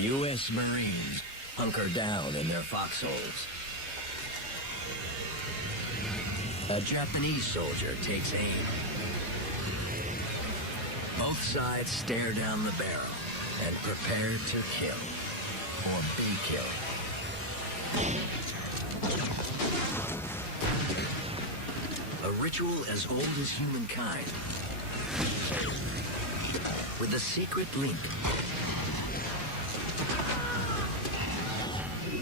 U.S. Marines hunker down in their foxholes. A Japanese soldier takes aim. Both sides stare down the barrel and prepare to kill or be killed. A ritual as old as humankind, with a secret link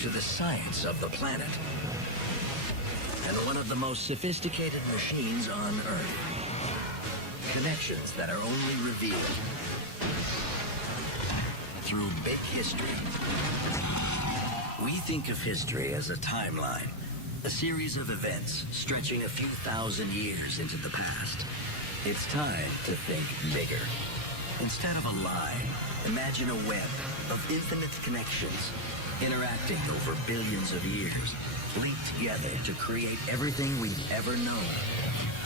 to the science of the planet, and one of the most sophisticated machines on Earth. Connections that are only revealed through big history. We think of history as a timeline, a series of events stretching a few thousand years into the past. It's time to think bigger. Instead of a line, imagine a web of infinite connections interacting over billions of years, linked together to create everything we've ever known.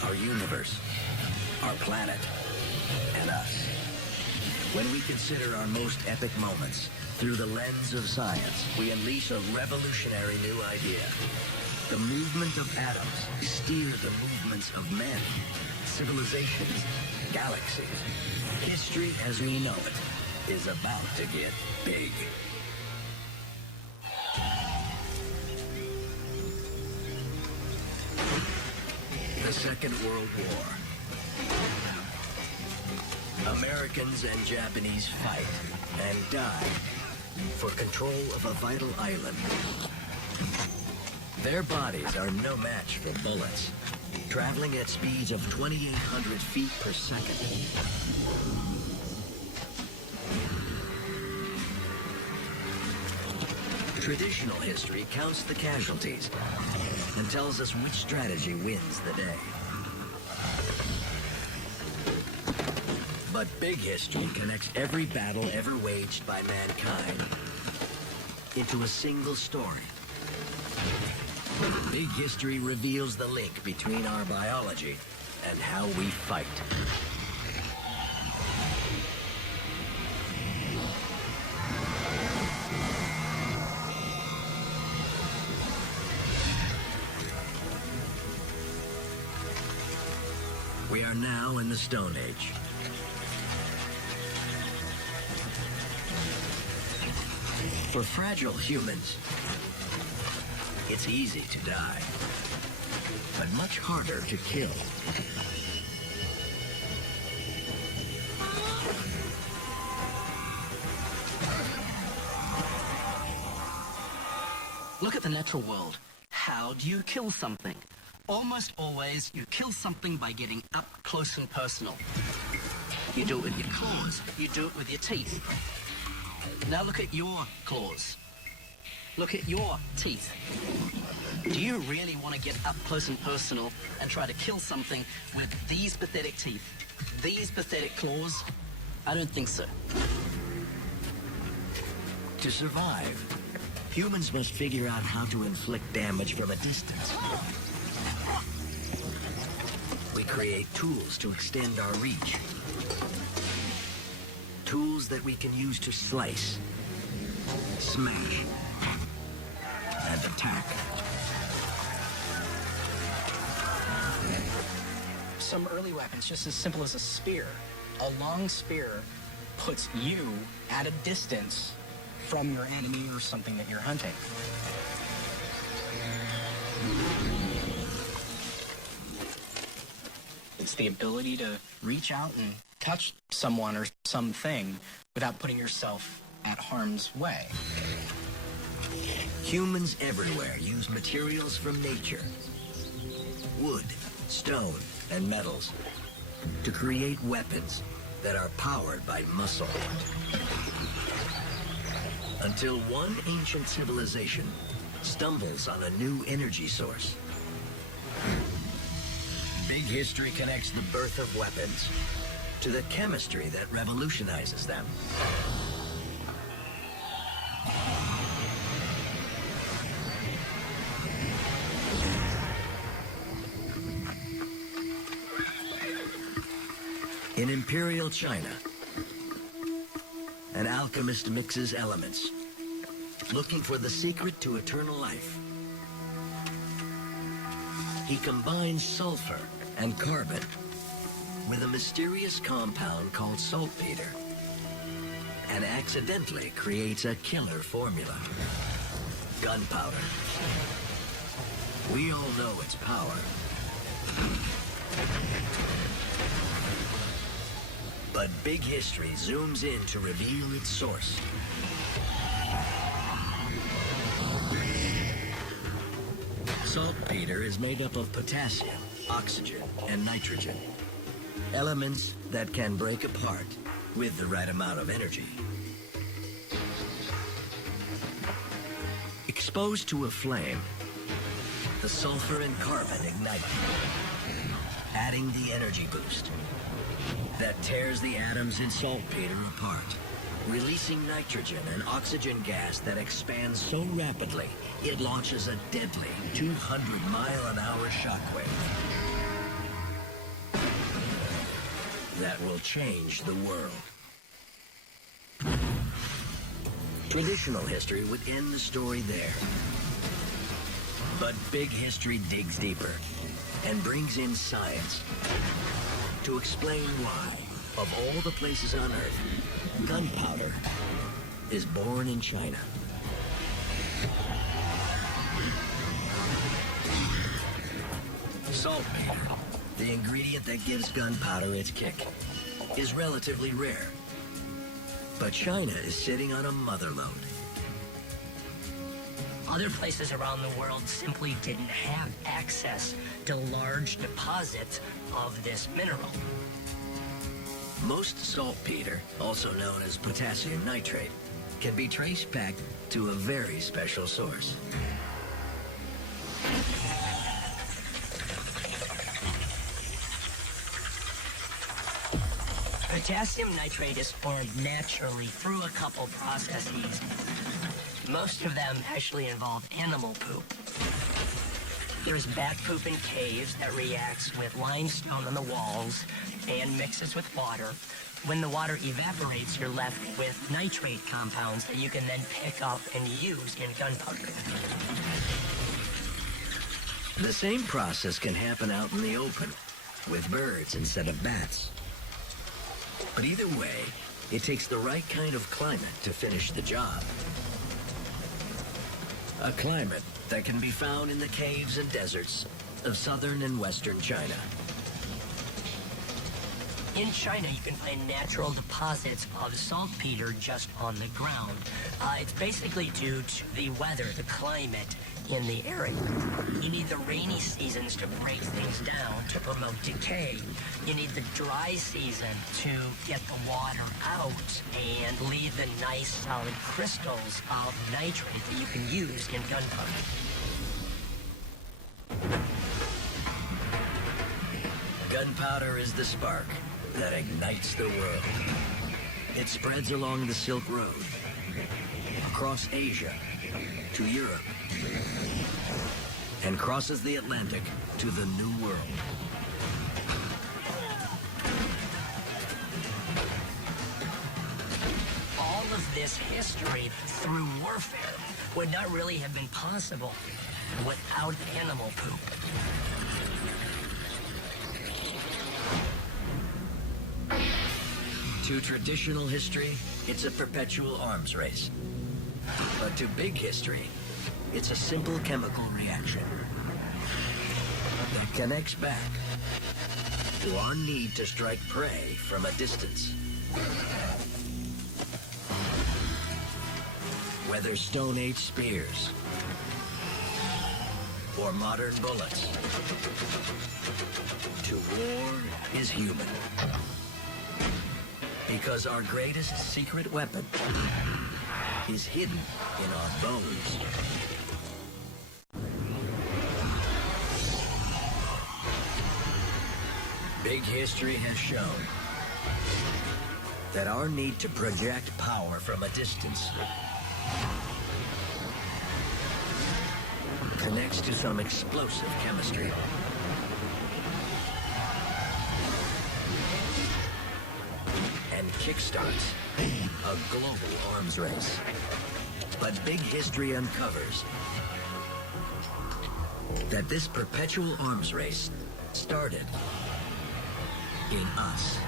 Our universe, our planet, and us. When we consider our most epic moments through the lens of science, we unleash a revolutionary new idea. The movement of atoms steer the movements of men, civilizations, galaxies. History as we know it is about to get big. The Second World War. Americans and Japanese fight and die for control of a vital island. Their bodies are no match for bullets, traveling at speeds of 2,800 feet per second. Traditional history counts the casualties and tells us which strategy wins the day. But big history connects every battle ever waged by mankind into a single story. Big history reveals the link between our biology and how we fight. We are now in the Stone Age. For fragile humans, it's easy to die, but much harder to kill. Look at the natural world. How do you kill something? Almost always, you kill something by getting up close and personal. You do it with your claws. You do it with your teeth. Now look at your claws. Look at your teeth. Do you really want to get up close and personal and try to kill something with these pathetic teeth, these pathetic claws? I don't think so. To survive, humans must figure out how to inflict damage from a distance. We create tools to extend our reach. Tools that we can use to slice, smash, and attack. Some early weapons, just as simple as a spear. A long spear puts you at a distance from your enemy or something that you're hunting. It's the ability to reach out and touch someone or something without putting yourself at harm's way. Humans everywhere use materials from nature, wood, stone, and metals, to create weapons that are powered by muscle. Until one ancient civilization stumbles on a new energy source. Big history connects the birth of weapons to the chemistry that revolutionizes them. In Imperial China, an alchemist mixes elements, looking for the secret to eternal life. He combines sulfur and carbon with a mysterious compound called saltpeter and accidentally creates a killer formula: gunpowder. We all know its power, but Big History zooms in to reveal its source. Saltpeter is made up of potassium, oxygen, and nitrogen, elements that can break apart with the right amount of energy. Exposed to a flame, the sulfur and carbon ignite, adding the energy boost that tears the atoms in saltpeter apart, releasing nitrogen and oxygen gas that expands so rapidly it launches a deadly 200-mile-an-hour shockwave that will change the world. Traditional history would end the story there. But Big History digs deeper and brings in science to explain why, of all the places on Earth, gunpowder is born in China. Saltpeter, the ingredient that gives gunpowder its kick, is relatively rare. But China is sitting on a motherlode. Other places around the world simply didn't have access to large deposits of this mineral. Most saltpeter, also known as potassium nitrate, can be traced back to a very special source. Potassium nitrate is formed naturally through a couple processes. Most of them actually involve animal poop. There's bat poop in caves that reacts with limestone on the walls and mixes with water. When the water evaporates, you're left with nitrate compounds that you can then pick up and use in gunpowder. The same process can happen out in the open with birds instead of bats. But either way, it takes the right kind of climate to finish the job. A climate that can be found in the caves and deserts of southern and western China. In China, you can find natural deposits of saltpeter just on the ground. It's basically due to the weather, the climate in the area. You need the rainy seasons to break things down, to promote decay. You need the dry season to get the water out and leave the nice solid crystals of nitrate that you can use in gunpowder. Gunpowder is the spark that ignites the world. It spreads along the Silk Road, across Asia to Europe, and crosses the Atlantic to the New World. All of this history through warfare would not really have been possible without animal poop. To traditional history, it's a perpetual arms race. But to big history, it's a simple chemical reaction that connects back to our need to strike prey from a distance. Whether Stone Age spears or modern bullets, to war is human. Because our greatest secret weapon is hidden in our bones. Big history has shown that our need to project power from a distance connects to some explosive chemistry. and kickstarts a global arms race. But Big History uncovers that this perpetual arms race started in us.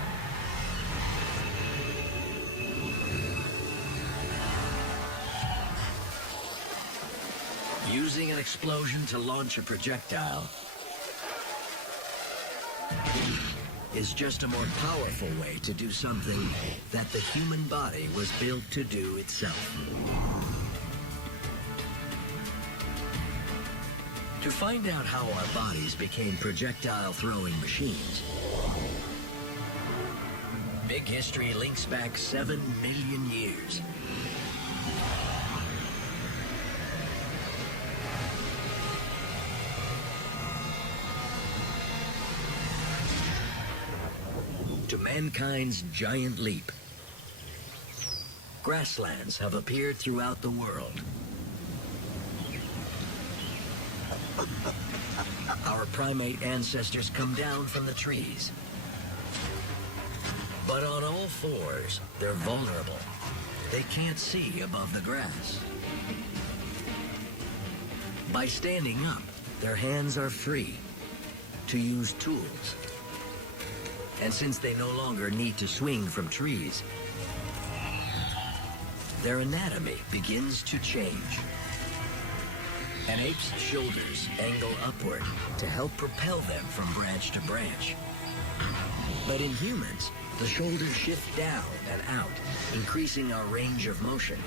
Using an explosion to launch a projectile is just a more powerful way to do something that the human body was built to do itself. To find out how our bodies became projectile-throwing machines, Big History links back 7 million years. To mankind's giant leap. Grasslands have appeared throughout the world. Our primate ancestors come down from the trees. But on all fours, they're vulnerable. They can't see above the grass. By standing up, their hands are free to use tools. And since they no longer need to swing from trees, their anatomy begins to change. An ape's shoulders angle upward to help propel them from branch to branch. But in humans, the shoulders shift down and out, increasing our range of motion.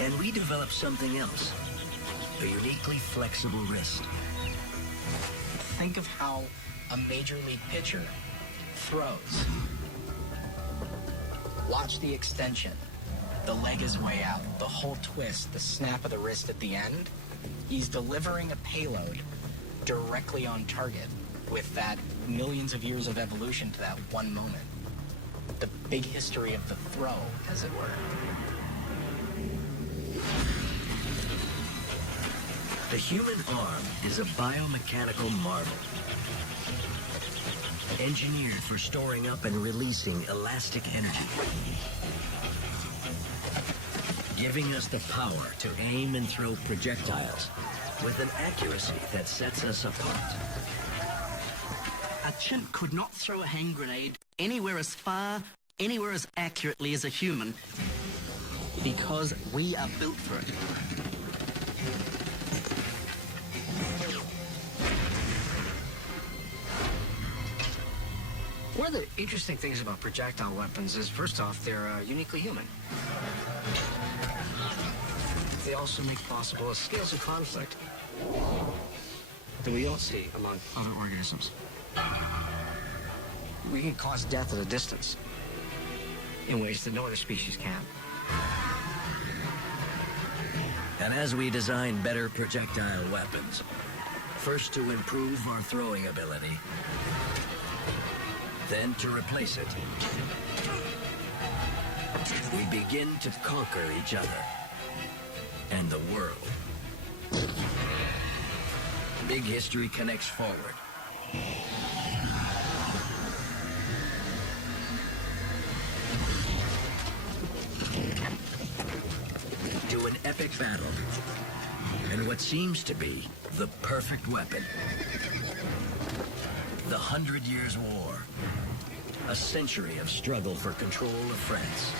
And we develop something else, a uniquely flexible wrist. Think of how a major league pitcher throws. Watch the extension. The leg is way out. The whole twist, the snap of the wrist at the end. He's delivering a payload directly on target with that millions of years of evolution to that one moment. The big history of the throw, as it were. The human arm is a biomechanical marvel, engineered for storing up and releasing elastic energy, giving us the power to aim and throw projectiles with an accuracy that sets us apart. A chimp could not throw a hand grenade anywhere as far, anywhere as accurately as a human, because we are built for it. One of the interesting things about projectile weapons is, first off, they're uniquely human. They also make possible scales of conflict that we don't see among other organisms. We can cause death at a distance in ways that no other species can. And as we design better projectile weapons, first to improve our throwing ability, then to replace it, we begin to conquer each other and the world. Big History connects forward. To an epic battle and what seems to be the perfect weapon. The 100 Years' War. A century of struggle for control of France.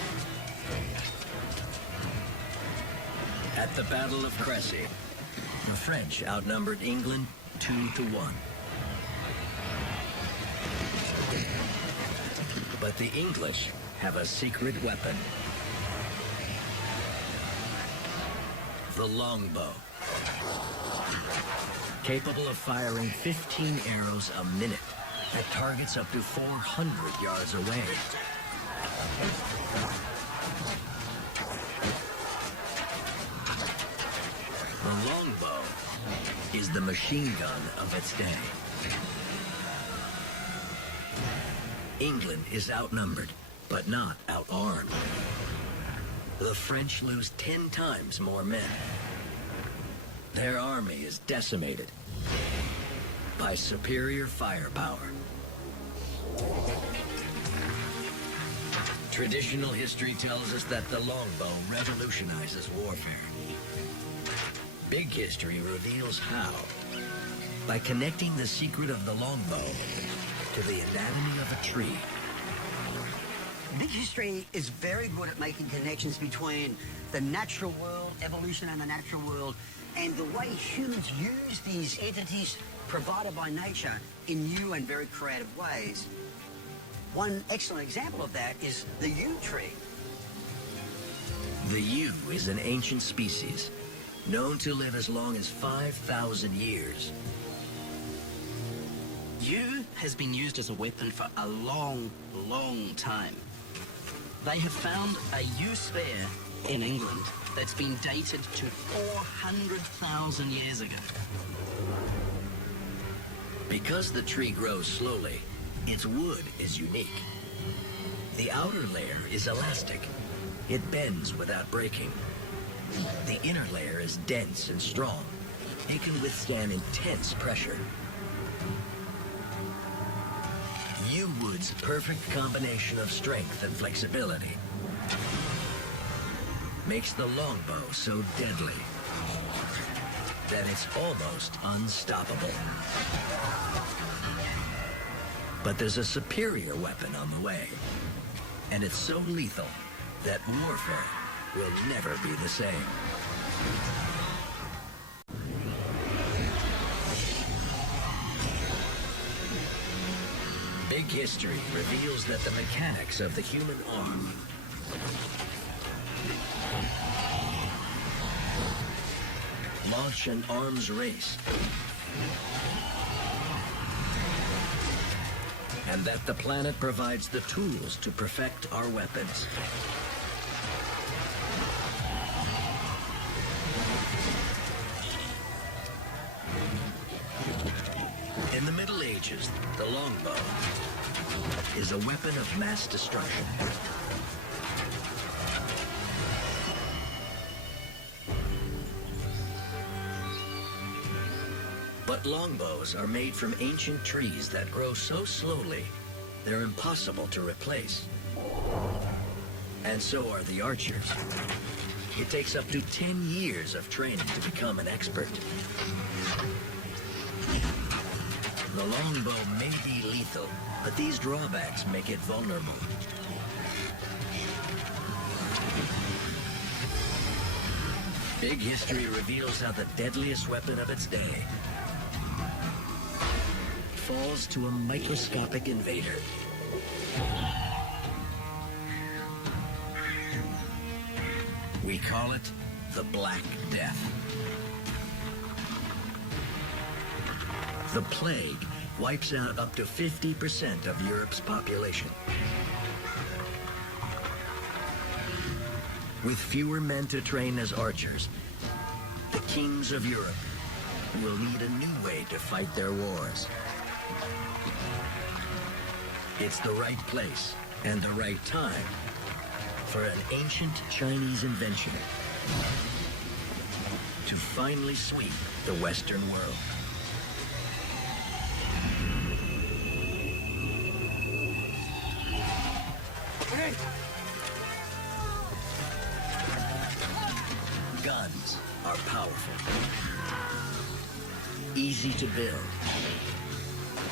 At the Battle of Crécy, the French outnumbered England 2-1. But the English have a secret weapon. The longbow. Capable of firing 15 arrows a minute at targets up to 400 yards away. The longbow is the machine gun of its day. England is outnumbered, but not outarmed. The French lose 10 times more men. Their army is decimated by superior firepower. Traditional history tells us that the longbow revolutionizes warfare. Big history reveals how. By connecting the secret of the longbow to the anatomy of a tree. Big history is very good at making connections between the natural world, evolution and the natural world, and the way humans use these entities provided by nature in new and very creative ways. One excellent example of that is the yew tree. The yew is an ancient species, known to live as long as 5,000 years. Yew has been used as a weapon for a long, long time. They have found a yew spear in England that's been dated to 400,000 years ago. Because the tree grows slowly, its wood is unique. The outer layer is elastic. It bends without breaking. The inner layer is dense and strong. It can withstand intense pressure. Yew wood's perfect combination of strength and flexibility makes the longbow so deadly that it's almost unstoppable. But there's a superior weapon on the way, and it's so lethal that warfare will never be the same. Big history reveals that the mechanics of the human arm launch an arms race, and that the planet provides the tools to perfect our weapons. In the Middle Ages, the longbow is a weapon of mass destruction. But longbows are made from ancient trees that grow so slowly, they're impossible to replace. And so are the archers. It takes up to 10 years of training to become an expert. The longbow may be lethal, but these drawbacks make it vulnerable. Big history reveals how the deadliest weapon of its day falls to a microscopic invader. We call it the Black Death. The plague wipes out up to 50% of Europe's population. With fewer men to train as archers, the kings of Europe will need a new way to fight their wars. It's the right place and the right time for an ancient Chinese invention to finally sweep the Western world. Guns are powerful, easy to build,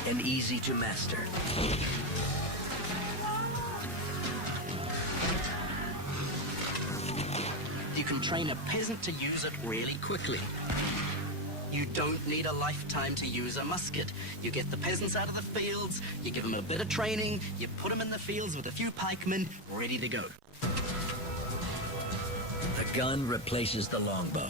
and easy to master. You can train a peasant to use it really quickly. You don't need a lifetime to use a musket. You get the peasants out of the fields, you give them a bit of training, you put them in the fields with a few pikemen, ready to go. The gun replaces the longbow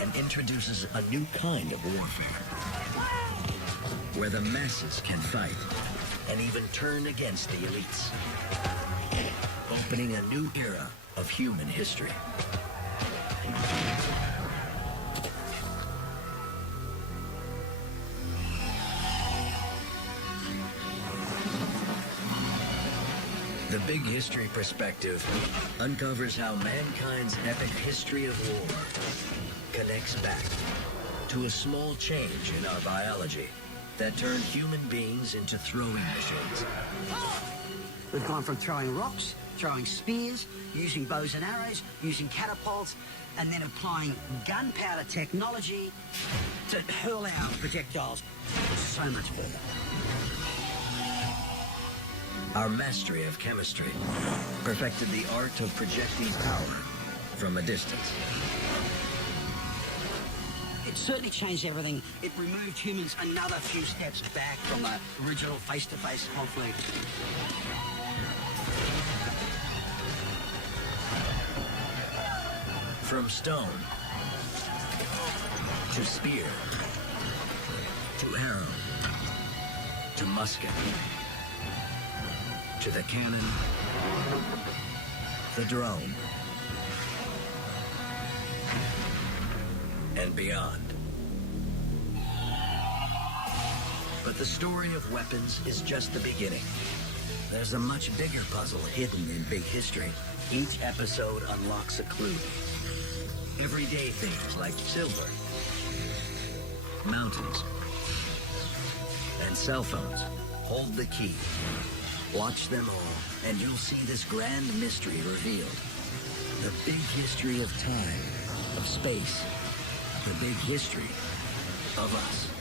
and introduces a new kind of warfare where the masses can fight and even turn against the elites, opening a new era of human history. The Big History Perspective uncovers how mankind's epic history of war connects back to a small change in our biology that turned human beings into throwing machines. We've gone from throwing rocks, throwing spears, using bows and arrows, using catapults, and then applying gunpowder technology to hurl our projectiles so much further. Our mastery of chemistry perfected the art of projecting power from a distance. It certainly changed everything. It removed humans another few steps back from the original face-to-face conflict. From stone to spear to arrow to musket to the cannon, the drone, and beyond. But the story of weapons is just the beginning. There's a much bigger puzzle hidden in big history. Each episode unlocks a clue. Everyday things like silver, mountains, and cell phones hold the key. Watch them all, and you'll see this grand mystery revealed. The big history of time, of space, the big history of us.